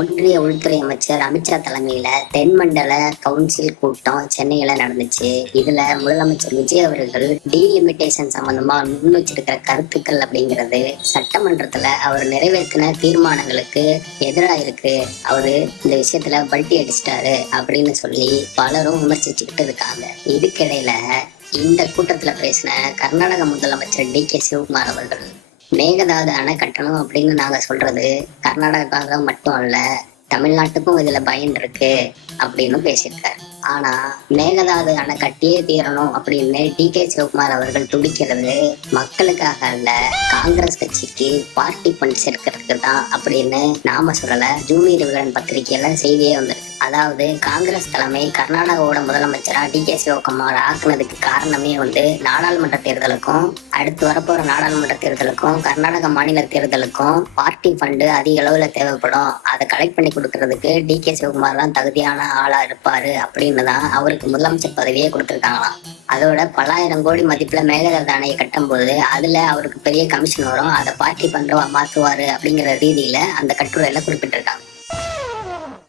ஒன்றிய உள்துறை அமைச்சர் அமித்ஷா தலைமையில தென்மண்டல கவுன்சில் கூட்டம் சென்னையில நடந்துச்சு. இதுல முதலமைச்சர் விஜய் அவர்கள் டீலிமிட்டேஷன் சம்பந்தமா முன் வச்சிருக்கிற கருத்துக்கள் அப்படிங்கிறது சட்டமன்றத்துல அவர் நிறைவேற்றின தீர்மானங்களுக்கு எதிராக இருக்கு. அவரு இந்த விஷயத்துல பல்ட்டி அடிச்சிட்டாரு அப்படின்னு சொல்லி பலரும் விமர்சிச்சுக்கிட்டு இருக்காங்க. இதுக்கிடையில இந்த கூட்டத்துல பேசின கர்நாடக முதலமைச்சர் டி கே சிவகுமார் அவர்கள் மேகதாது அணை கட்டணும் அப்படின்னு நாங்க சொல்றது கர்நாடகாவுக்காக மட்டும் அல்ல, தமிழ்நாட்டுக்கும் இதுல பயன் இருக்கு அப்படின்னு பேசியிருக்காரு. ஆனா மேகதாது அணை கட்டியே தீரணும் அப்படின்னு டி கே சிவகுமார் அவர்கள் துடிக்கிறது மக்களுக்காக அல்ல, காங்கிரஸ் கட்சிக்கு பார்ட்டி ஃபண்ட் சேர்க்கறதுக்கு தான் அப்படின்னு நாம சொல்லல. ஜூனியர் விகடன் பத்திரிகையில செய்தியே வந்திருக்கு. அதாவது காங்கிரஸ் தலைமை கர்நாடகாவோட முதலமைச்சரா டி கே சிவகுமார் ஆக்குனதுக்கு காரணமே நாடாளுமன்ற தேர்தலுக்கும் அடுத்து வரப்போற நாடாளுமன்ற தேர்தலுக்கும் கர்நாடக மாநில தேர்தலுக்கும் பார்ட்டி ஃபண்டு அதிக அளவுல தேவைப்படும், அதை கலெக்ட் பண்ணி கொடுக்கறதுக்கு டி கே சிவகுமார் தான் தகுதியான ஆளா இருப்பாரு அப்படின்னு தான் அவருக்கு முதலமைச்சர் பதவியே கொடுத்துருக்காங்களாம். அதோட பல்லாயிரம் கோடி மதிப்புல மேகதாது அணையை கட்டும் போது அதுல அவருக்கு பெரிய கமிஷன் வரும், அதை பார்ட்டி ஃபண்டா மாத்துவாரு அப்படிங்கிற ரீதியில அந்த கட்டுரையில குறிப்பிட்டிருக்காங்க.